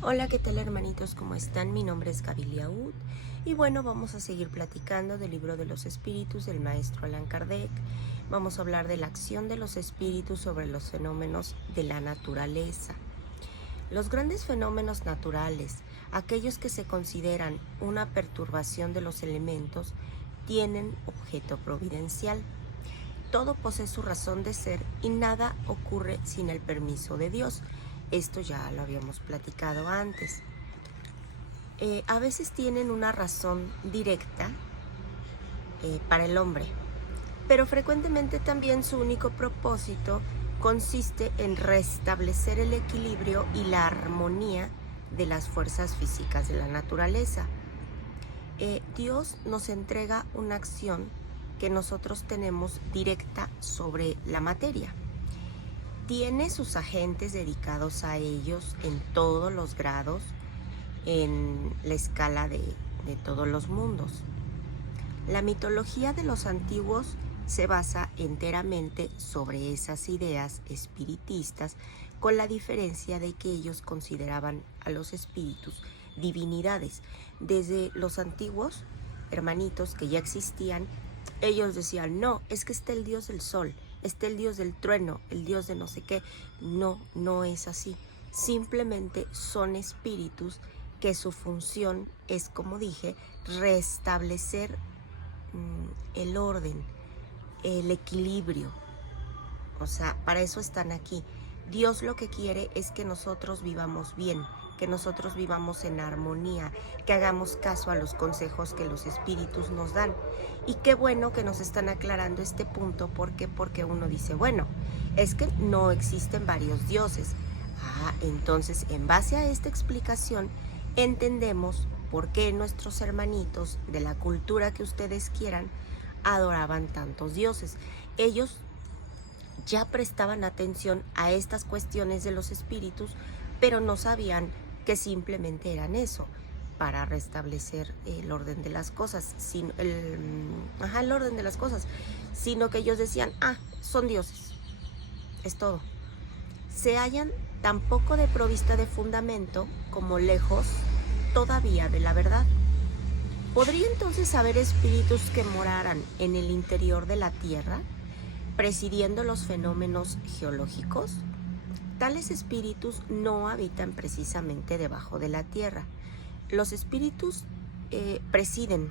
Hola, ¿qué tal hermanitos? ¿Cómo están? Mi nombre es Gaby Liaud y bueno, vamos a seguir platicando del libro de los espíritus del maestro Allan Kardec. Vamos a hablar de la acción de los espíritus sobre los fenómenos de la naturaleza. Los grandes fenómenos naturales, aquellos que se consideran una perturbación de los elementos, tienen objeto providencial. Todo posee su razón de ser y nada ocurre sin el permiso de Dios. Esto ya lo habíamos platicado antes. A veces tienen una razón directa para el hombre, pero frecuentemente también su único propósito consiste en restablecer el equilibrio y la armonía de las fuerzas físicas de la naturaleza. Dios nos entrega una acción que nosotros tenemos directa sobre la materia. Tiene sus agentes dedicados a ellos en todos los grados, en la escala de todos los mundos. La mitología de los antiguos se basa enteramente sobre esas ideas espiritistas, con la diferencia de que ellos consideraban a los espíritus divinidades. Desde los antiguos hermanitos que ya existían, ellos decían, no, es que está el dios del sol, está el dios del trueno, el dios de no sé qué. No, no es así. Simplemente son espíritus que su función es, como dije, restablecer el orden, el equilibrio. O sea, para eso están aquí. Dios lo que quiere es que nosotros vivamos bien, que nosotros vivamos en armonía, que hagamos caso a los consejos que los espíritus nos dan. Y qué bueno que nos están aclarando este punto. ¿Por qué? Porque uno dice, bueno, es que no existen varios dioses. Entonces, en base a esta explicación, entendemos por qué nuestros hermanitos de la cultura que ustedes quieran adoraban tantos dioses. Ellos ya prestaban atención a estas cuestiones de los espíritus, pero no sabían que simplemente eran eso, para restablecer el orden de las cosas, el orden de las cosas, sino que ellos decían, son dioses, es todo. Se hallan tan poco de provista de fundamento como lejos todavía de la verdad. ¿Podría entonces haber espíritus que moraran en el interior de la Tierra, presidiendo los fenómenos geológicos? Tales espíritus no habitan precisamente debajo de la Tierra. Los espíritus presiden,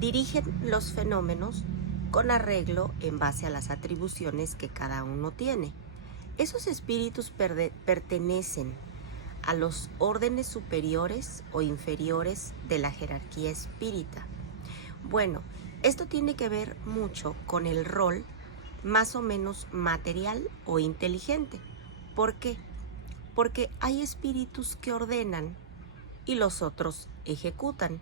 dirigen los fenómenos con arreglo en base a las atribuciones que cada uno tiene. Esos espíritus pertenecen a los órdenes superiores o inferiores de la jerarquía espírita. Bueno, esto tiene que ver mucho con el rol más o menos material o inteligente. ¿Por qué? Porque hay espíritus que ordenan y los otros ejecutan.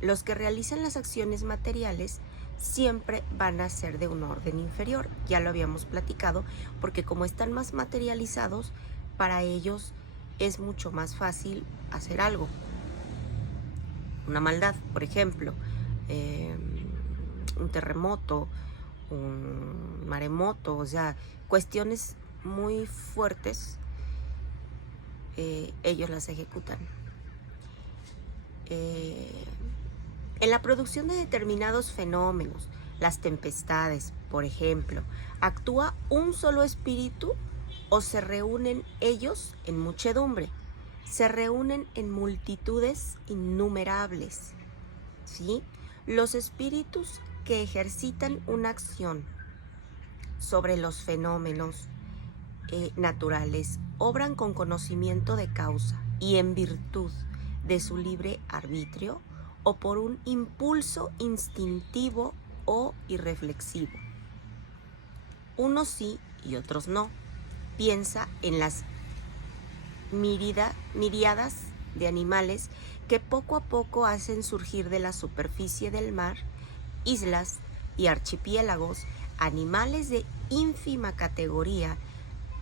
Los que realizan las acciones materiales siempre van a ser de un orden inferior. Ya lo habíamos platicado, porque como están más materializados, para ellos es mucho más fácil hacer algo. Una maldad, por ejemplo, un terremoto, un maremoto, o sea, cuestiones muy fuertes, ellos las ejecutan. En la producción de determinados fenómenos, las tempestades, por ejemplo, ¿actúa un solo espíritu o se reúnen ellos en muchedumbre? Se reúnen en multitudes innumerables, ¿sí? Los espíritus que ejercitan una acción sobre los fenómenos naturales obran con conocimiento de causa y en virtud de su libre arbitrio o por un impulso instintivo o irreflexivo. Unos sí y otros no. Piensa en las miriadas de animales que poco a poco hacen surgir de la superficie del mar islas y archipiélagos, animales de ínfima categoría,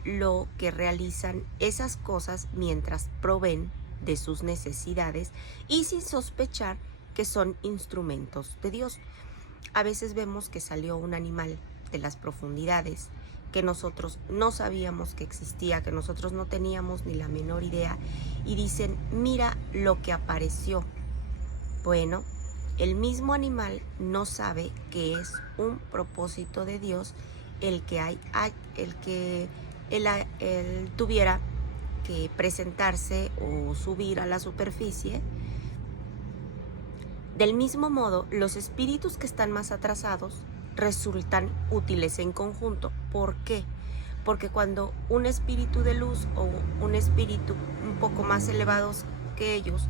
lo que realizan esas cosas mientras proveen de sus necesidades y sin sospechar que son instrumentos de Dios. A veces vemos que salió un animal de las profundidades que nosotros no sabíamos que existía, que nosotros no teníamos ni la menor idea, y dicen, mira lo que apareció. Bueno, el mismo animal no sabe que es un propósito de Dios el que él tuviera que presentarse o subir a la superficie. Del mismo modo, los espíritus que están más atrasados resultan útiles en conjunto. ¿Por qué? Porque cuando un espíritu de luz o un espíritu un poco más elevados que ellos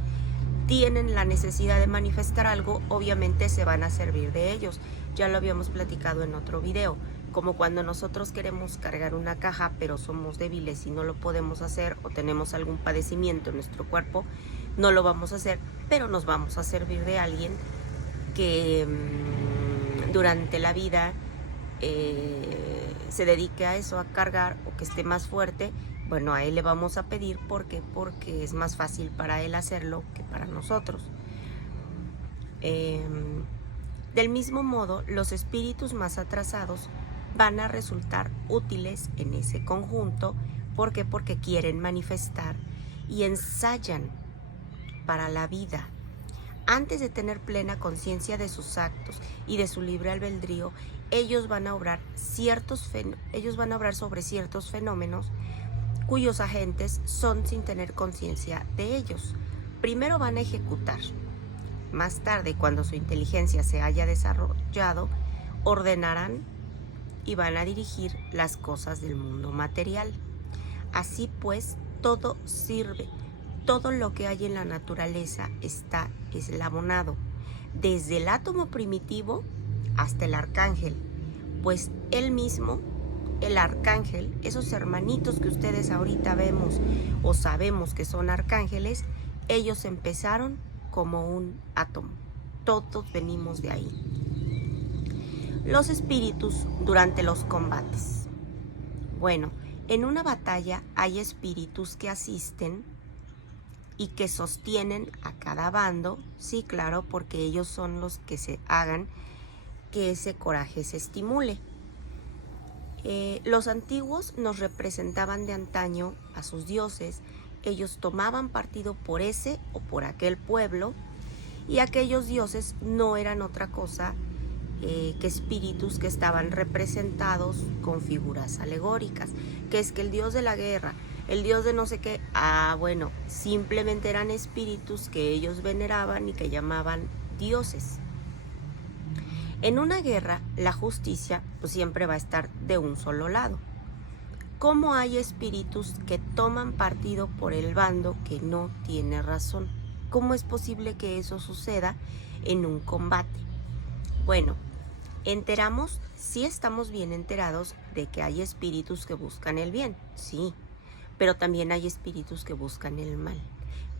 tienen la necesidad de manifestar algo, obviamente se van a servir de ellos. Ya lo habíamos platicado en otro video, como cuando nosotros queremos cargar una caja, pero somos débiles y no lo podemos hacer, o tenemos algún padecimiento en nuestro cuerpo, no lo vamos a hacer, pero nos vamos a servir de alguien que durante la vida se dedique a eso, a cargar, o que esté más fuerte. Bueno, a él le vamos a pedir porque es más fácil para él hacerlo que para nosotros. Del mismo modo, los espíritus más atrasados van a resultar útiles en ese conjunto. ¿Por qué? Porque quieren manifestar y ensayan para la vida. Antes de tener plena conciencia de sus actos y de su libre albedrío, ellos van a obrar sobre ciertos fenómenos cuyos agentes son sin tener conciencia de ellos. Primero van a ejecutar. Más tarde, cuando su inteligencia se haya desarrollado, ordenarán y van a dirigir las cosas del mundo material. Así pues, todo sirve. Todo lo que hay en la naturaleza está eslabonado, desde el átomo primitivo hasta el arcángel, pues él mismo, el arcángel, esos hermanitos que ustedes ahorita vemos o sabemos que son arcángeles, ellos empezaron como un átomo. Todos venimos de ahí. Los espíritus durante los combates. Bueno, en una batalla hay espíritus que asisten y que sostienen a cada bando, sí, claro, porque ellos son los que se hagan que ese coraje se estimule. Los antiguos nos representaban de antaño a sus dioses. Ellos tomaban partido por ese o por aquel pueblo, y aquellos dioses no eran otra cosa que espíritus que estaban representados con figuras alegóricas, que es que el dios de la guerra, el dios de no sé qué, bueno, simplemente eran espíritus que ellos veneraban y que llamaban dioses. En una guerra, la justicia pues siempre va a estar de un solo lado. ¿Cómo hay espíritus que toman partido por el bando que no tiene razón? ¿Cómo es posible que eso suceda en un combate? Bueno, sí estamos bien enterados de que hay espíritus que buscan el bien, sí, pero también hay espíritus que buscan el mal,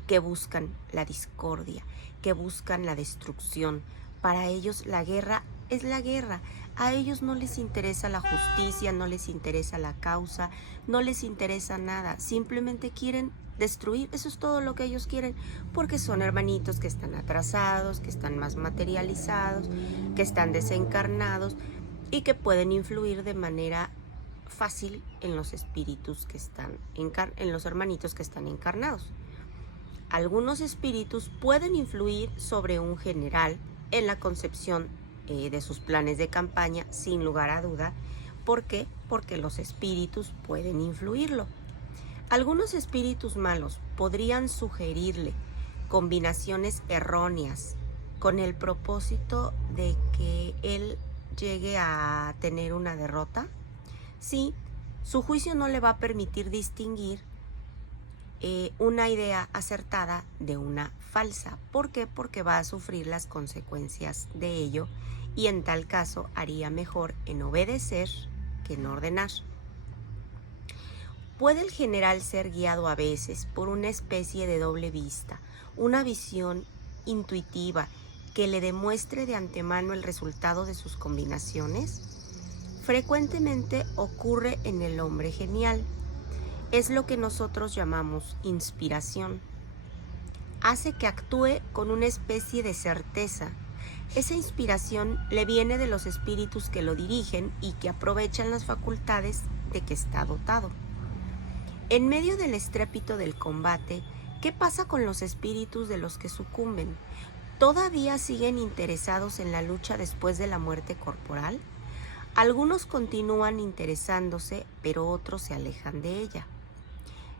que buscan la discordia, que buscan la destrucción. Para ellos la guerra es la guerra. A ellos no les interesa la justicia, no les interesa la causa, no les interesa nada. Simplemente quieren destruir. Eso es todo lo que ellos quieren, porque son hermanitos que están atrasados, que están más materializados, que están desencarnados y que pueden influir de manera fácil en los espíritus que están en los hermanitos que están encarnados. Algunos espíritus pueden influir sobre un general en la concepción de sus planes de campaña, sin lugar a duda. ¿Por qué? Porque los espíritus pueden influirlo. Algunos espíritus malos podrían sugerirle combinaciones erróneas con el propósito de que él llegue a tener una derrota. Sí, su juicio no le va a permitir distinguir una idea acertada de una falsa. ¿Por qué? Porque va a sufrir las consecuencias de ello, y en tal caso haría mejor en obedecer que en ordenar. ¿Puede el general ser guiado a veces por una especie de doble vista, una visión intuitiva que le demuestre de antemano el resultado de sus combinaciones? Frecuentemente ocurre en el hombre genial. Es lo que nosotros llamamos inspiración. Hace que actúe con una especie de certeza, Esa inspiración le viene de los espíritus que lo dirigen y que aprovechan las facultades de que está dotado. En medio del estrépito del combate, ¿qué pasa con los espíritus de los que sucumben? ¿Todavía siguen interesados en la lucha después de la muerte corporal? Algunos continúan interesándose, pero otros se alejan de ella.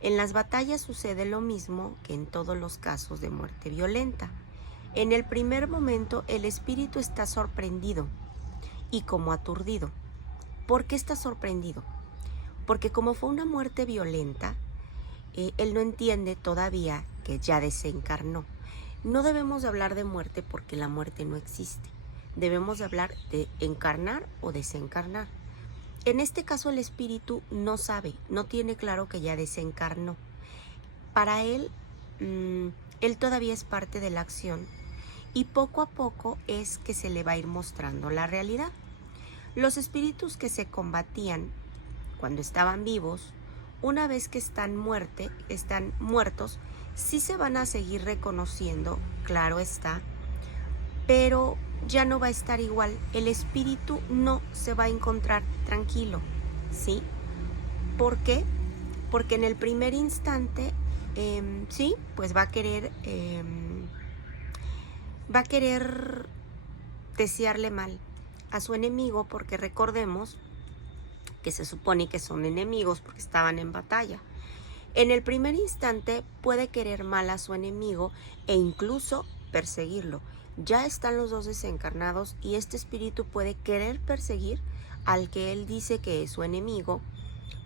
En las batallas sucede lo mismo que en todos los casos de muerte violenta. En el primer momento el espíritu está sorprendido y como aturdido. ¿Por qué está sorprendido? Porque como fue una muerte violenta, él no entiende todavía que ya desencarnó. No debemos de hablar de muerte porque la muerte no existe. Debemos de hablar de encarnar o desencarnar. En este caso el espíritu no sabe, no tiene claro que ya desencarnó. Para él, él todavía es parte de la acción y poco a poco es que se le va a ir mostrando la realidad. Los espíritus que se combatían cuando estaban vivos, una vez que están muertos, sí se van a seguir reconociendo, claro está, pero ya no va a estar igual. El espíritu no se va a encontrar tranquilo, ¿sí? ¿Por qué? Porque en el primer instante, sí, pues va a querer desearle mal a su enemigo, porque recordemos que se supone que son enemigos porque estaban en batalla. En el primer instante puede querer mal a su enemigo e incluso perseguirlo. Ya están los dos desencarnados y este espíritu puede querer perseguir al que él dice que es su enemigo,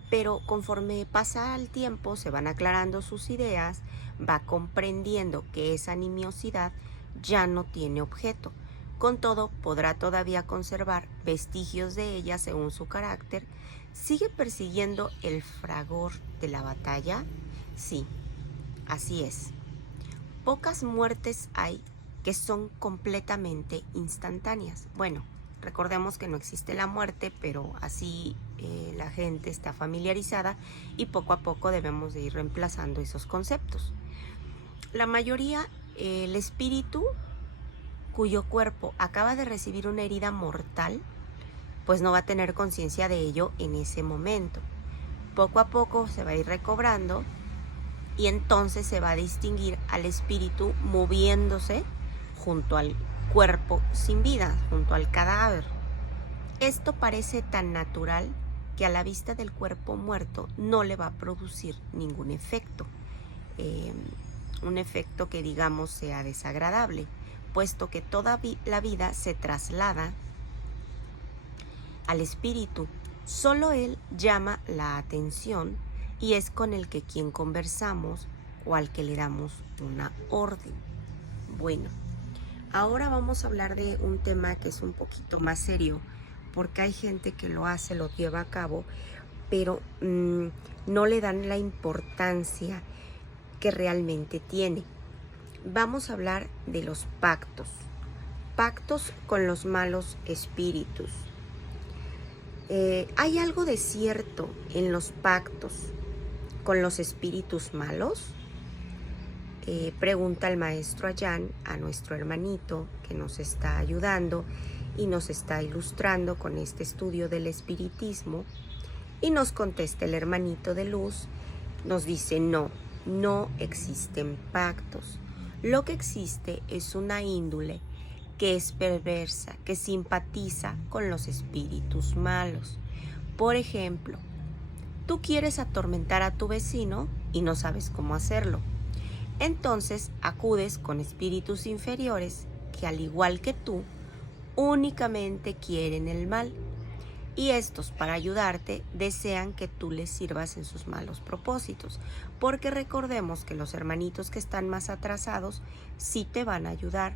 pero conforme pasa el tiempo se van aclarando sus ideas, va comprendiendo que esa animosidad ya no tiene objeto. Con todo, podrá todavía conservar vestigios de ella según su carácter. ¿Sigue persiguiendo el fragor de la batalla? Sí, así es. Pocas muertes hay que son completamente instantáneas. Bueno, recordemos que no existe la muerte, pero así la gente está familiarizada y poco a poco debemos de ir reemplazando esos conceptos. La mayoría, el espíritu cuyo cuerpo acaba de recibir una herida mortal, pues no va a tener conciencia de ello en ese momento. Poco a poco se va a ir recobrando y entonces se va a distinguir al espíritu moviéndose junto al cuerpo sin vida, junto al cadáver. Esto parece tan natural que a la vista del cuerpo muerto no le va a producir ningún efecto, un efecto que digamos sea desagradable, puesto que toda la vida se traslada al espíritu. Solo él llama la atención y es con el que quien conversamos o al que le damos una orden. Bueno, ahora vamos a hablar de un tema que es un poquito más serio, porque hay gente que lo hace, lo lleva a cabo, pero no le dan la importancia que realmente tiene. Vamos a hablar de los pactos. Pactos con los malos espíritus. ¿Hay algo de cierto en los pactos con los espíritus malos? Pregunta el maestro Allan a nuestro hermanito que nos está ayudando y nos está ilustrando con este estudio del espiritismo. Y nos contesta el hermanito de luz, nos dice no existen pactos. Lo que existe es una índole que es perversa, que simpatiza con los espíritus malos. Por ejemplo, tú quieres atormentar a tu vecino y no sabes cómo hacerlo. Entonces acudes con espíritus inferiores que, al igual que tú, únicamente quieren el mal. Y estos, para ayudarte, desean que tú les sirvas en sus malos propósitos. Porque recordemos que los hermanitos que están más atrasados sí te van a ayudar,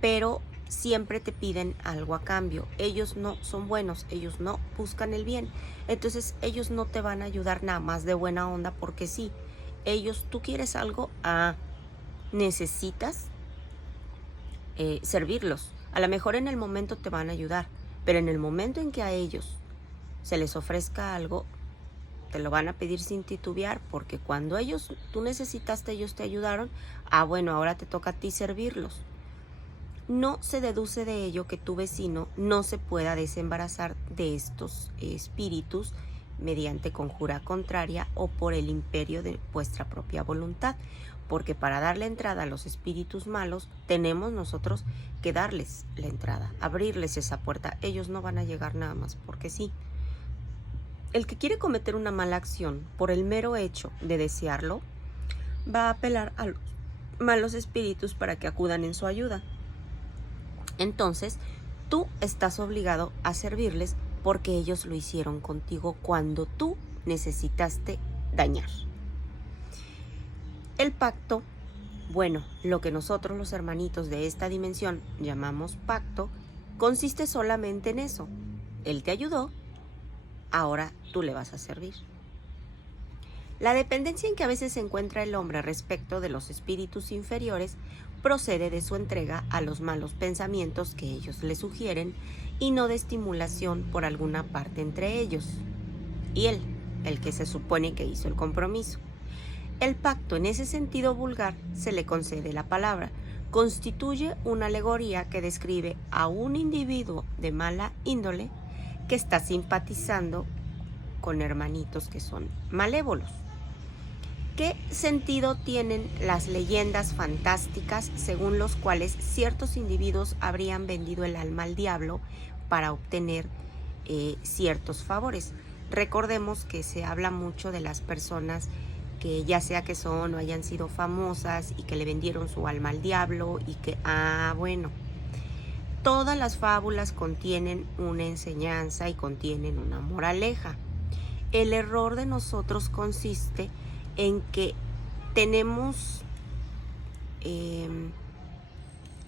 pero siempre te piden algo a cambio. Ellos no son buenos, ellos no buscan el bien. Entonces ellos no te van a ayudar nada más de buena onda porque sí. Tú quieres algo, necesitas servirlos. A lo mejor en el momento te van a ayudar, pero en el momento en que a ellos se les ofrezca algo, te lo van a pedir sin titubear, porque cuando tú necesitaste, ellos te ayudaron, bueno, ahora te toca a ti servirlos. no se deduce de ello que tu vecino no se pueda desembarazar de estos espíritus mediante conjura contraria o por el imperio de vuestra propia voluntad, porque para darle entrada a los espíritus malos tenemos nosotros que darles la entrada, abrirles esa puerta. Ellos no van a llegar nada más porque sí. El que quiere cometer una mala acción por el mero hecho de desearlo, va a apelar a los malos espíritus para que acudan en su ayuda. Entonces, tú estás obligado a servirles porque ellos lo hicieron contigo cuando tú necesitaste dañar. El pacto, bueno, lo que nosotros los hermanitos de esta dimensión llamamos pacto, consiste solamente en eso. Él te ayudó, ahora tú le vas a servir. La dependencia en que a veces se encuentra el hombre respecto de los espíritus inferiores procede de su entrega a los malos pensamientos que ellos le sugieren y no de estimulación por alguna parte entre ellos y él, el que se supone que hizo el compromiso. El pacto, en ese sentido vulgar, se le concede la palabra, constituye una alegoría que describe a un individuo de mala índole que está simpatizando con hermanitos que son malévolos. ¿Qué sentido tienen las leyendas fantásticas según los cuales ciertos individuos habrían vendido el alma al diablo para obtener ciertos favores? Recordemos que se habla mucho de las personas que ya sea que son o hayan sido famosas y que le vendieron su alma al diablo y que, bueno, todas las fábulas contienen una enseñanza y contienen una moraleja. El error de nosotros consiste en que tenemos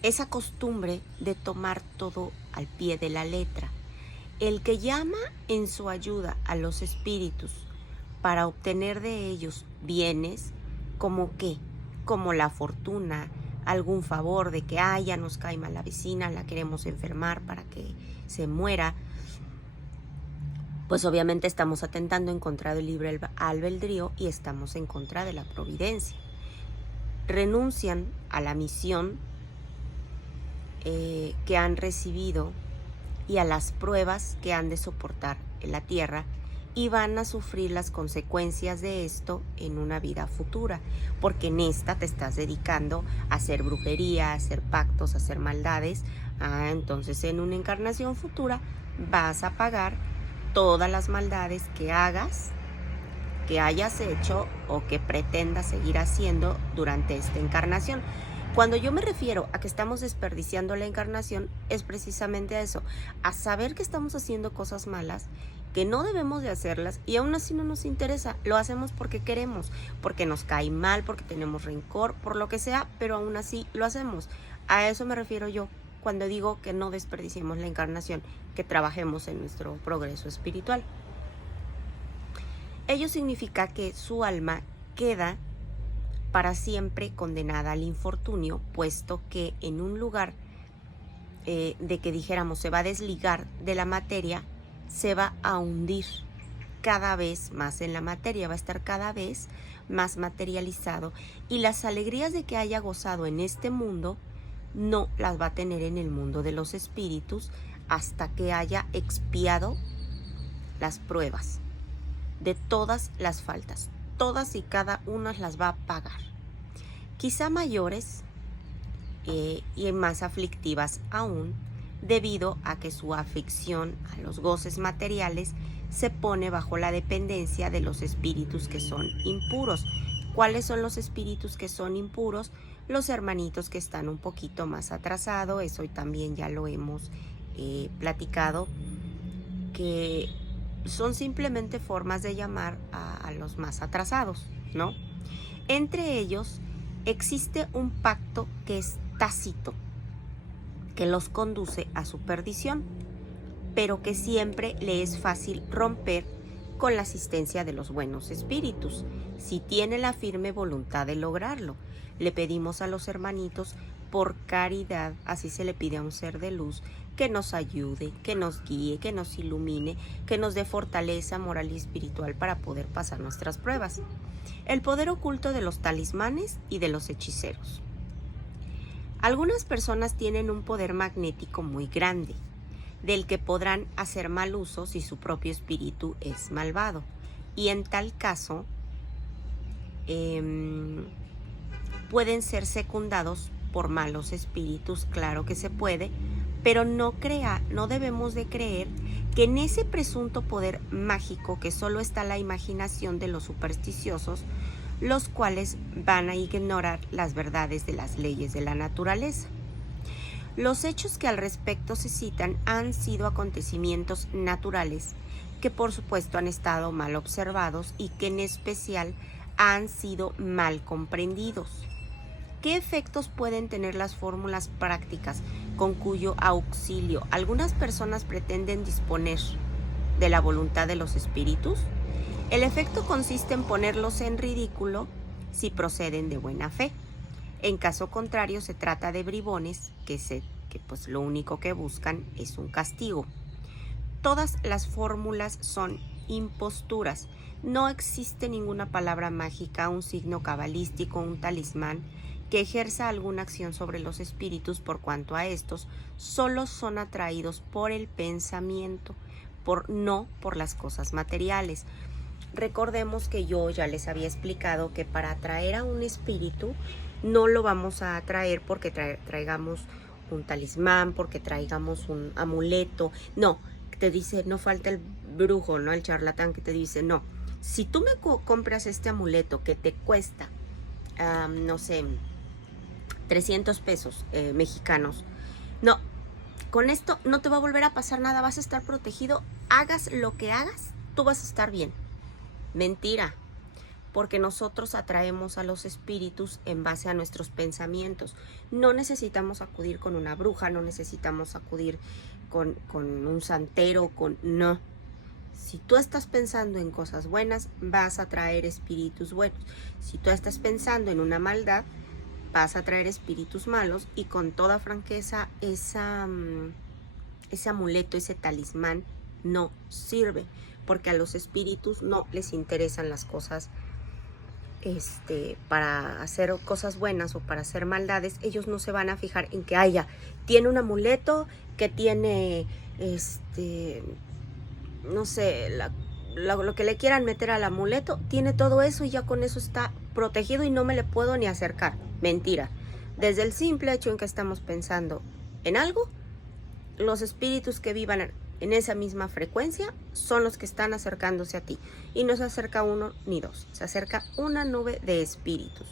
esa costumbre de tomar todo al pie de la letra. El que llama en su ayuda a los espíritus para obtener de ellos bienes, como qué, como la fortuna, algún favor de que ya nos cae mal la vecina, la queremos enfermar para que se muera, pues obviamente estamos atentando en contra del libre albedrío y estamos en contra de la providencia. Renuncian a la misión que han recibido y a las pruebas que han de soportar en la tierra y van a sufrir las consecuencias de esto en una vida futura, porque en esta te estás dedicando a hacer brujería, a hacer pactos, a hacer maldades. Entonces en una encarnación futura vas a pagar todas las maldades que hagas, que hayas hecho o que pretendas seguir haciendo durante esta encarnación. Cuando yo me refiero a que estamos desperdiciando la encarnación, es precisamente a eso, a saber que estamos haciendo cosas malas, que no debemos de hacerlas y aún así no nos interesa, lo hacemos porque queremos, porque nos cae mal, porque tenemos rencor, por lo que sea, pero aún así lo hacemos. A eso me refiero yo cuando digo que no desperdiciemos la encarnación, que trabajemos en nuestro progreso espiritual. Ello significa que su alma queda para siempre condenada al infortunio, puesto que en un lugar de que dijéramos se va a desligar de la materia, se va a hundir cada vez más en la materia, va a estar cada vez más materializado y las alegrías de que haya gozado en este mundo no las va a tener en el mundo de los espíritus hasta que haya expiado las pruebas de todas las faltas. Todas y cada una las va a pagar. Quizá mayores y más aflictivas aún, debido a que su afición a los goces materiales se pone bajo la dependencia de los espíritus que son impuros. ¿Cuáles son los espíritus que son impuros? Los hermanitos que están un poquito más atrasados, eso también ya lo hemos platicado, que son simplemente formas de llamar a los más atrasados, ¿no? Entre ellos existe un pacto que es tácito, que los conduce a su perdición, pero que siempre le es fácil romper con la asistencia de los buenos espíritus, si tiene la firme voluntad de lograrlo. Le pedimos a los hermanitos por caridad, así se le pide a un ser de luz, que nos ayude, que nos guíe, que nos ilumine, que nos dé fortaleza moral y espiritual para poder pasar nuestras pruebas. El poder oculto de los talismanes y de los hechiceros. Algunas personas tienen un poder magnético muy grande, del que podrán hacer mal uso si su propio espíritu es malvado. Y en tal caso, pueden ser secundados por malos espíritus, claro que se puede, pero no debemos de creer que en ese presunto poder mágico que solo está la imaginación de los supersticiosos, los cuales van a ignorar las verdades de las leyes de la naturaleza. Los hechos que al respecto se citan han sido acontecimientos naturales que por supuesto han estado mal observados y que en especial han sido mal comprendidos. ¿Qué efectos pueden tener las fórmulas prácticas con cuyo auxilio algunas personas pretenden disponer de la voluntad de los espíritus? El efecto consiste en ponerlos en ridículo si proceden de buena fe. En caso contrario, se trata de bribones que pues lo único que buscan es un castigo. Todas las fórmulas son imposturas. No existe ninguna palabra mágica, un signo cabalístico, un talismán que ejerza alguna acción sobre los espíritus, por cuanto a estos solo son atraídos por el pensamiento, no por las cosas materiales. Recordemos que yo ya les había explicado que para atraer a un espíritu no lo vamos a atraer porque traigamos un talismán, porque traigamos un amuleto. No, te dice, no falta el brujo, ¿no? El charlatán que te dice, no, si tú me compras este amuleto que te cuesta, no sé, 300 pesos mexicanos, no, con esto no te va a volver a pasar nada, vas a estar protegido, hagas lo que hagas, tú vas a estar bien. Mentira, porque nosotros atraemos a los espíritus en base a nuestros pensamientos. No necesitamos acudir con una bruja, no necesitamos acudir con un santero, no. Si tú estás pensando en cosas buenas, vas a atraer espíritus buenos. Si tú estás pensando en una maldad, vas a traer espíritus malos, y con toda franqueza ese amuleto, ese talismán no sirve, porque a los espíritus no les interesan las cosas para hacer cosas buenas o para hacer maldades. Ellos no se van a fijar en que tiene un amuleto que tiene no sé, lo que le quieran meter al amuleto, tiene todo eso y ya con eso está protegido y no me le puedo ni acercar. Mentira. Desde el simple hecho en que estamos pensando en algo, los espíritus que vivan en esa misma frecuencia son los que están acercándose a ti. Y no se acerca uno ni dos, se acerca una nube de espíritus.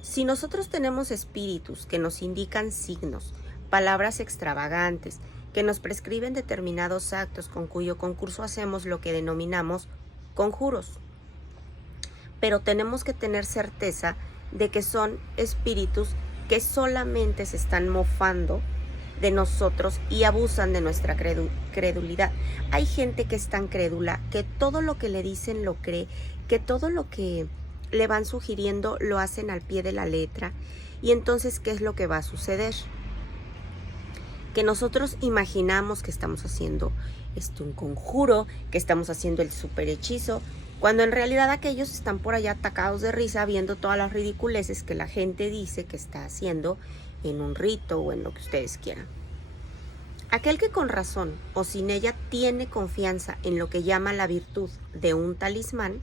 Si nosotros tenemos espíritus que nos indican signos, palabras extravagantes, que nos prescriben determinados actos con cuyo concurso hacemos lo que denominamos conjuros, pero tenemos que tener certeza de que son espíritus que solamente se están mofando de nosotros y abusan de nuestra credulidad. Hay gente que es tan crédula que todo lo que le dicen lo cree, que todo lo que le van sugiriendo lo hacen al pie de la letra. Y entonces, ¿qué es lo que va a suceder? Que nosotros imaginamos que estamos haciendo un conjuro, que estamos haciendo el super hechizo, cuando en realidad aquellos están por allá atacados de risa viendo todas las ridiculeces que la gente dice que está haciendo en un rito o en lo que ustedes quieran. Aquel que con razón o sin ella tiene confianza en lo que llama la virtud de un talismán,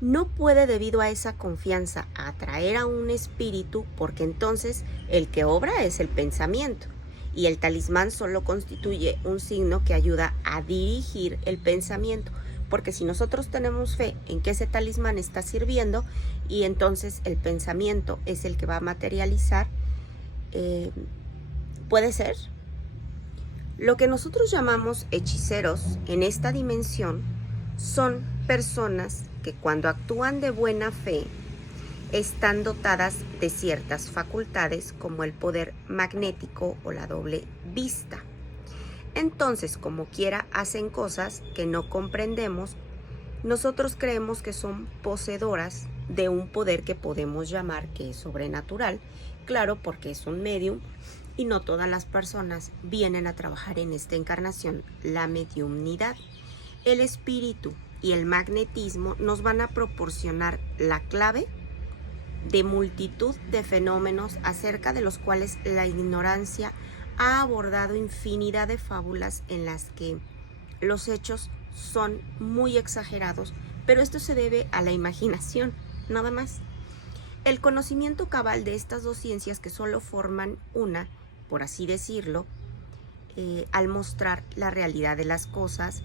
no puede, debido a esa confianza, atraer a un espíritu, porque entonces el que obra es el pensamiento y el talismán solo constituye un signo que ayuda a dirigir el pensamiento, porque si nosotros tenemos fe en que ese talismán está sirviendo y entonces el pensamiento es el que va a materializar, puede ser. Lo que nosotros llamamos hechiceros en esta dimensión son personas que cuando actúan de buena fe están dotadas de ciertas facultades como el poder magnético o la doble vista. Entonces, como quiera, hacen cosas que no comprendemos. Nosotros creemos que son poseedoras de un poder que podemos llamar que es sobrenatural, claro, porque es un medium y no todas las personas vienen a trabajar en esta encarnación la mediumnidad. El espíritu y el magnetismo nos van a proporcionar la clave de multitud de fenómenos acerca de los cuales la ignorancia ha abordado infinidad de fábulas en las que los hechos son muy exagerados, pero esto se debe a la imaginación, nada más. El conocimiento cabal de estas dos ciencias, que solo forman una, por así decirlo, al mostrar la realidad de las cosas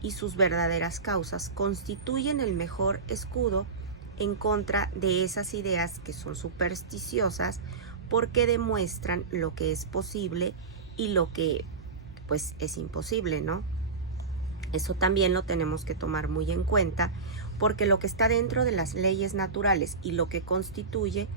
y sus verdaderas causas, constituyen el mejor escudo en contra de esas ideas que son supersticiosas, porque demuestran lo que es posible y lo que pues es imposible, ¿no? Eso también lo tenemos que tomar muy en cuenta, porque lo que está dentro de las leyes naturales y lo que constituye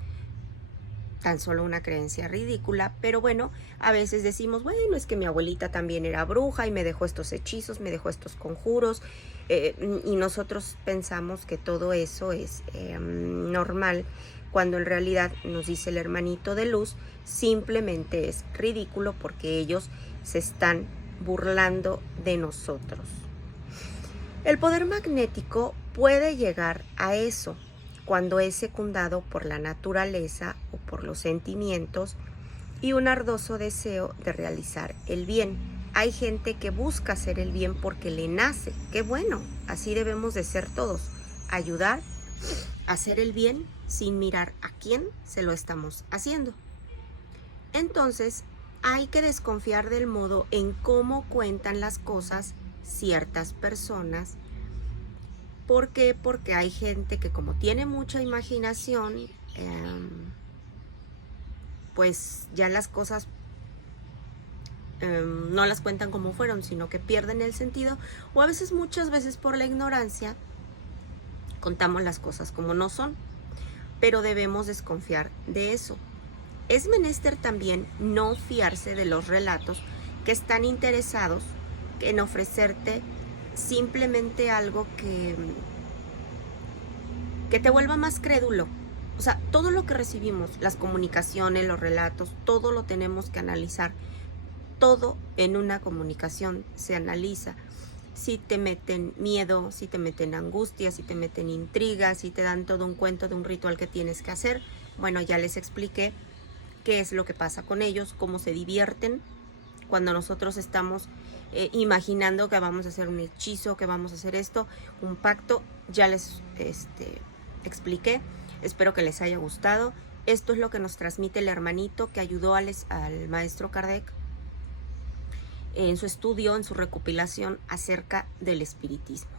tan solo una creencia ridícula, pero bueno, a veces decimos, bueno, es que mi abuelita también era bruja y me dejó estos hechizos, me dejó estos conjuros, y nosotros pensamos que todo eso es normal, cuando en realidad, nos dice el hermanito de luz, simplemente es ridículo porque ellos se están burlando de nosotros. El poder magnético puede llegar a eso cuando es secundado por la naturaleza o por los sentimientos y un ardoso deseo de realizar el bien. Hay gente que busca hacer el bien porque le nace. Qué bueno, así debemos de ser todos. Ayudar a hacer el bien sin mirar a quién se lo estamos haciendo. Entonces, hay que desconfiar del modo en cómo cuentan las cosas ciertas personas. ¿Por qué? Porque hay gente que, como tiene mucha imaginación, pues ya las cosas no las cuentan como fueron, sino que pierden el sentido, o a veces, muchas veces por la ignorancia, contamos las cosas como no son, pero debemos desconfiar de eso. Es menester también no fiarse de los relatos que están interesados en ofrecerte simplemente algo que te vuelva más crédulo. O sea, todo lo que recibimos, las comunicaciones, los relatos, todo lo tenemos que analizar. Todo en una comunicación se analiza. Si te meten miedo, si te meten angustia, si te meten intriga, si te dan todo un cuento de un ritual que tienes que hacer, bueno, ya les expliqué qué es lo que pasa con ellos, cómo se divierten cuando nosotros estamos imaginando que vamos a hacer un hechizo, que vamos a hacer esto, un pacto. Ya les expliqué. Espero que les haya gustado. Esto es lo que nos transmite el hermanito que ayudó al maestro Kardec en su estudio, en su recopilación acerca del espiritismo.